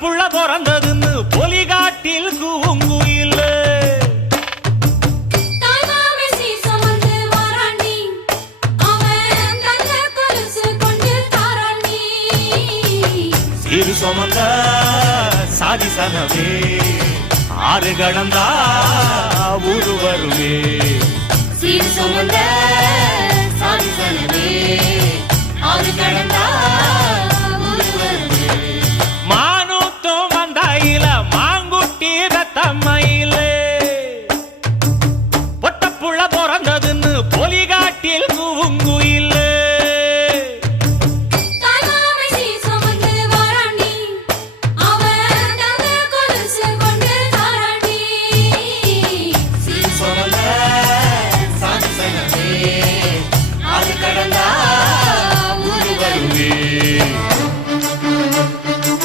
புள்ள பிறந்ததுன்னு பொலிகாட்டில் கூங்குயில் சீரு சுமந்த சாதிசனவே ஆறு கடந்தா ஊரு வருவே சீரு சுமந்த சாதிசனவே ஆறு கடந்தா